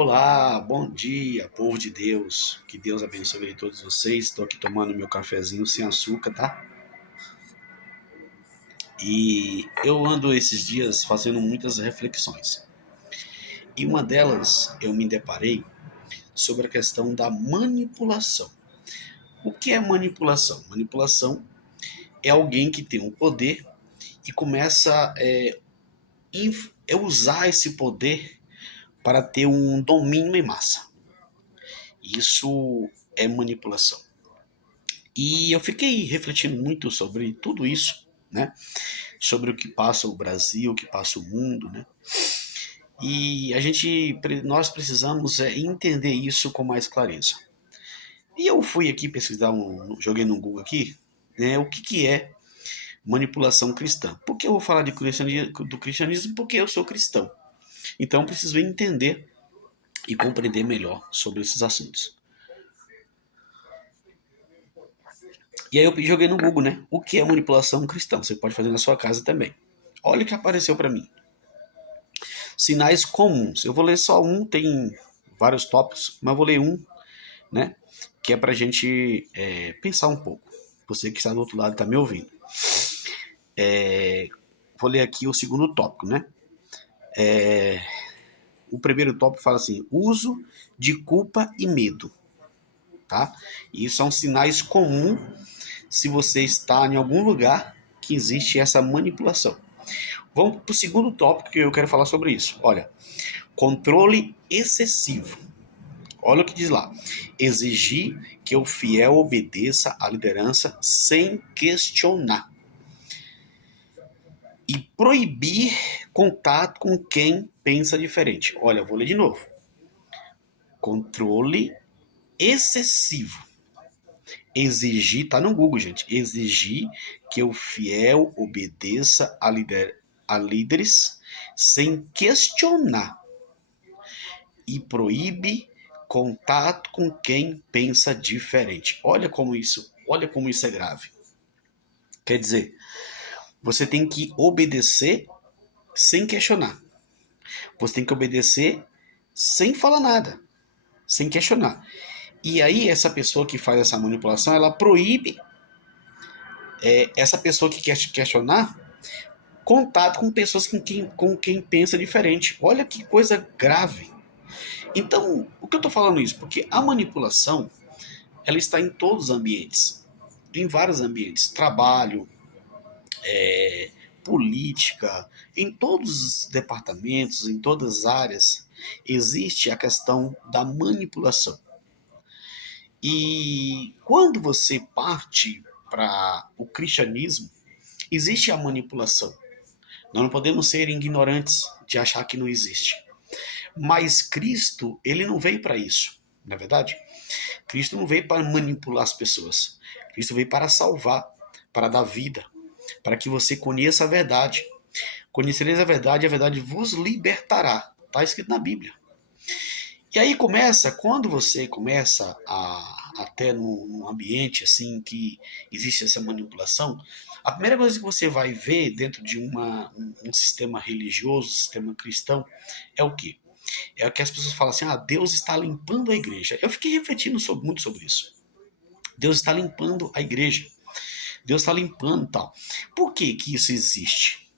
Olá, bom dia, povo de Deus. Que Deus abençoe todos vocês. Estou aqui tomando meu cafezinho sem açúcar, tá? E eu ando esses dias fazendo muitas reflexões. E uma delas eu me deparei sobre a questão da manipulação. O que é manipulação? Manipulação é alguém que tem um poder e começa usar esse poder para ter um domínio em massa. Isso é manipulação. E eu fiquei refletindo muito sobre tudo isso, né? Sobre o que passa o Brasil, o que passa o mundo, né? E nós precisamos entender isso com mais clareza. E eu fui aqui pesquisar, joguei no Google aqui, né? O que é manipulação cristã? Por que eu vou falar do cristianismo? Porque eu sou cristão. Então eu preciso entender e compreender melhor sobre esses assuntos. E aí eu joguei no Google, né? O que é manipulação cristã? Você pode fazer na sua casa também. Olha o que apareceu para mim. Sinais comuns. Eu vou ler só um, tem vários tópicos, mas vou ler um, né? Que é pra gente pensar um pouco. Você que está do outro lado está me ouvindo. Vou ler aqui o segundo tópico, né? O primeiro tópico fala assim: uso de culpa e medo, tá? E isso são sinais comuns se você está em algum lugar que existe essa manipulação. Vamos para o segundo tópico que eu quero falar sobre isso. Olha, controle excessivo. Olha o que diz lá. Exigir que o fiel obedeça à liderança sem questionar. E proibir contato com quem pensa diferente. Olha, eu vou ler de novo. Controle excessivo. Exigir, tá no Google, gente. Exigir que o fiel obedeça a líderes sem questionar. E proíbe contato com quem pensa diferente. Olha como isso é grave. Quer dizer, você tem que obedecer sem questionar. Você tem que obedecer sem falar nada, sem questionar. E aí essa pessoa que faz essa manipulação, ela proíbe essa pessoa que quer questionar contato com pessoas com quem pensa diferente. Olha que coisa grave. Então, o que eu estou falando isso? Porque a manipulação, ela está em todos os ambientes, em vários ambientes, trabalho, política, em todos os departamentos, em todas as áreas, existe a questão da manipulação. E quando você parte para o cristianismo, existe a manipulação. Nós não podemos ser ignorantes de achar que não existe. Mas Cristo, ele não veio para isso, não é verdade? Cristo não veio para manipular as pessoas. Cristo veio para salvar, para dar vida, para que você conheça a verdade. Conhecereis a verdade vos libertará. Está escrito na Bíblia. E aí quando você começa até num ambiente assim que existe essa manipulação, a primeira coisa que você vai ver dentro de um sistema religioso, um sistema cristão, é o quê? É que as pessoas falam assim: Deus está limpando a igreja. Eu fiquei refletindo muito sobre isso. Deus está limpando a igreja. Deus está limpando e tal. Por que que isso existe?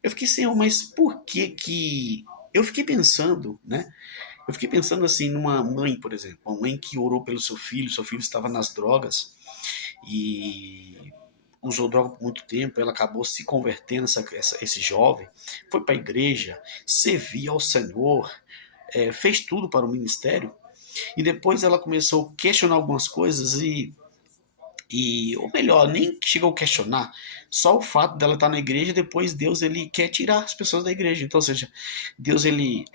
Eu fiquei assim, mas por que que... Eu fiquei pensando, né? Eu fiquei pensando assim numa mãe, por exemplo. Uma mãe que orou pelo seu filho estava nas drogas e usou droga por muito tempo, ela acabou se convertendo, esse jovem, foi para a igreja, servia ao Senhor, fez tudo para o ministério, e depois ela começou a questionar algumas coisas ou melhor, nem chegou a questionar, só o fato dela estar na igreja, depois Deus ele quer tirar as pessoas da igreja. Então, ou seja, Deus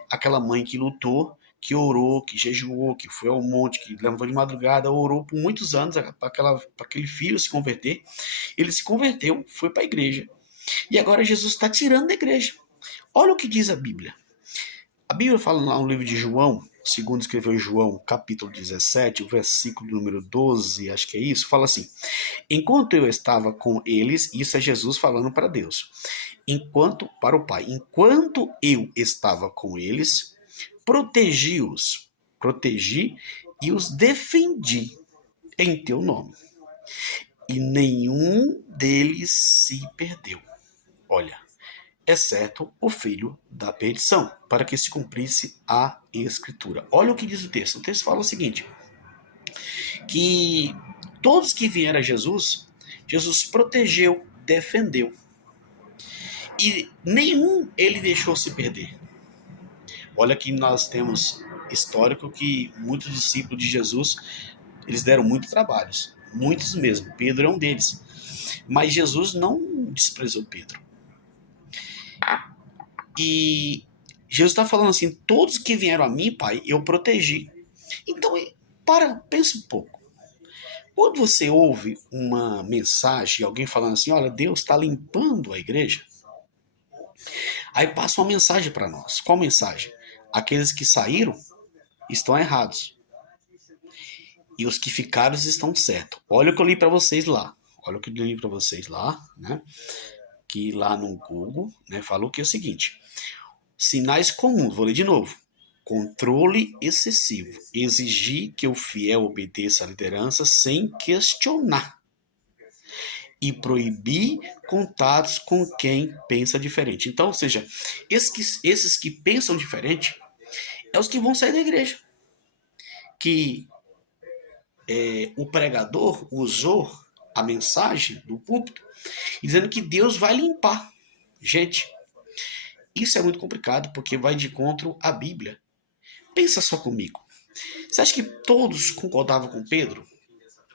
aquela mãe que lutou, que orou, que jejuou, que foi ao monte, que levantou de madrugada, orou por muitos anos para aquele filho se converter. Ele se converteu, foi para a igreja. E agora Jesus está tirando da igreja. Olha o que diz a Bíblia. A Bíblia fala lá no livro de João, segundo escreveu João, capítulo 17, o versículo número 12, acho que é isso, fala assim: enquanto eu estava com eles, isso é Jesus falando para Deus, para o Pai, enquanto eu estava com eles, protegi e os defendi em teu nome. E nenhum deles se perdeu. Olha, exceto o filho da perdição, para que se cumprisse a Escritura. Olha o que diz o texto. O texto fala o seguinte, que todos que vieram a Jesus, Jesus protegeu, defendeu. E nenhum ele deixou se perder. Olha que nós temos histórico que muitos discípulos de Jesus, eles deram muitos trabalhos, muitos mesmo. Pedro é um deles. Mas Jesus não desprezou Pedro. E Jesus está falando assim, todos que vieram a mim, Pai, eu protegi. Então, pensa um pouco. Quando você ouve uma mensagem, alguém falando assim, olha, Deus está limpando a igreja, aí passa uma mensagem para nós. Qual mensagem? Aqueles que saíram estão errados. E os que ficaram estão certos. Olha o que eu li para vocês lá. Olha o que eu li para vocês lá, né? Que lá no Google, né, falou que é o seguinte. Sinais comuns, vou ler de novo. Controle excessivo. Exigir que o fiel obedeça à liderança sem questionar. E proibir contatos com quem pensa diferente. Então, ou seja, esses que pensam diferente é os que vão sair da igreja. Que o pregador usou a mensagem do púlpito dizendo que Deus vai limpar. Gente, isso é muito complicado porque vai de encontro à Bíblia. Pensa só comigo. Você acha que todos concordavam com Pedro?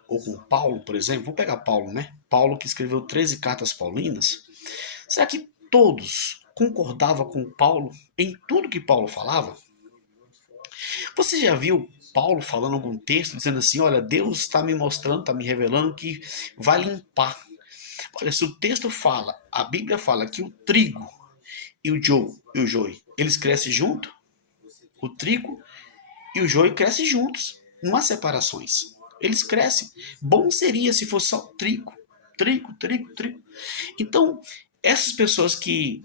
Ou com Paulo, por exemplo? Vamos pegar Paulo, né? Paulo que escreveu 13 cartas paulinas. Será que todos concordavam com Paulo em tudo que Paulo falava? Você já viu Paulo falando algum texto dizendo assim, olha, Deus está me mostrando, está me revelando que vai limpar. Olha, se o texto fala, a Bíblia fala que o trigo e o joio, eles crescem junto, o trigo e o joio crescem juntos, não há separações. Eles crescem. Bom seria se fosse só trigo. Trigo. Então, essas pessoas que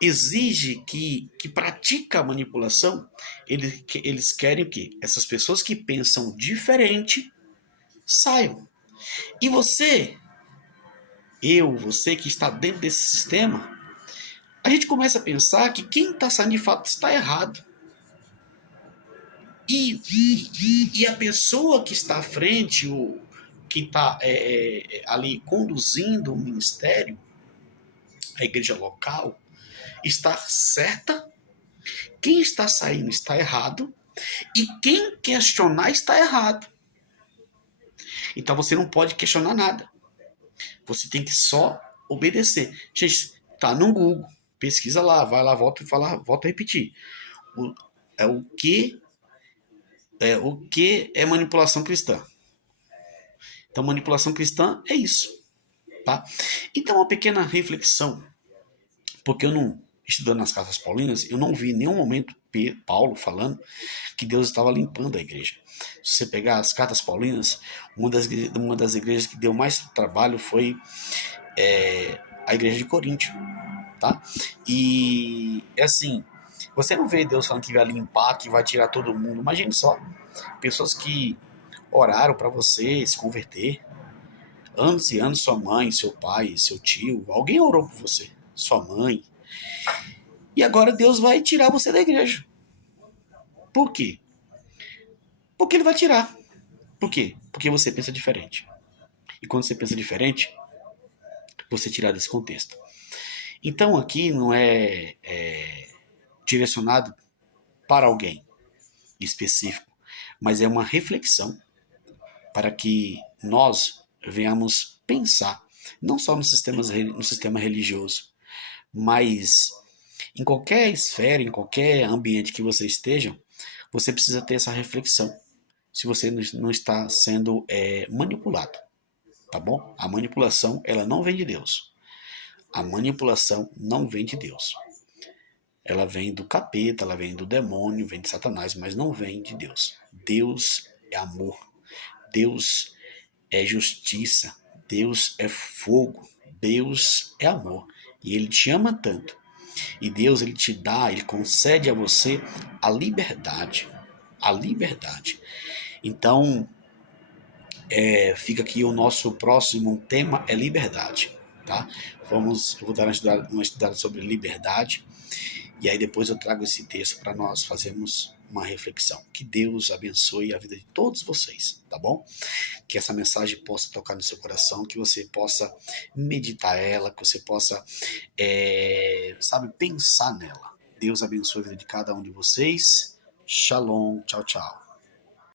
exigem, que praticam a manipulação, eles querem o quê? Essas pessoas que pensam diferente saiam. E você que está dentro desse sistema, a gente começa a pensar que quem está saindo de fato está errado. E a pessoa que está à frente, que está ali conduzindo o ministério, a igreja local, está certa, quem está saindo está errado, e quem questionar está errado. Então você não pode questionar nada. Você tem que só obedecer. Gente, tá no Google, pesquisa lá, vai lá, volta a repetir. O que é manipulação cristã? Então, manipulação cristã é isso, tá? Então, uma pequena reflexão, porque eu não, estudando nas cartas paulinas, eu não vi em nenhum momento Paulo falando que Deus estava limpando a igreja. Se você pegar as cartas paulinas, uma das igrejas que deu mais trabalho foi a igreja de Coríntio, tá? E assim, você não vê Deus falando que vai limpar, que vai tirar todo mundo. Imagine só, pessoas que oraram para você se converter, anos e anos, sua mãe, seu pai, seu tio, alguém orou por você, sua mãe. E agora Deus vai tirar você da igreja. Por quê? Porque ele vai tirar. Por quê? Porque você pensa diferente. E quando você pensa diferente, você tira desse contexto. Então aqui não é direcionado para alguém específico, mas é uma reflexão para que nós venhamos pensar, não só no sistema religioso, mas em qualquer esfera, em qualquer ambiente que você esteja, você precisa ter essa reflexão, se você não está sendo manipulado, tá bom? A manipulação, ela não vem de Deus. A manipulação não vem de Deus. Ela vem do capeta, ela vem do demônio, vem de Satanás, mas não vem de Deus. Deus é amor. Deus é justiça. Deus é fogo. Deus é amor. E Ele te ama tanto E Deus, ele te dá, ele concede a você a liberdade. A liberdade. Então, fica aqui o nosso próximo tema é liberdade, tá? Eu vou dar uma estudada sobre liberdade e aí depois eu trago esse texto para nós fazermos uma reflexão. Que Deus abençoe a vida de todos vocês, tá bom? Que essa mensagem possa tocar no seu coração, que você possa meditar ela, que você possa, sabe, pensar nela. Deus abençoe a vida de cada um de vocês. Shalom, tchau, tchau.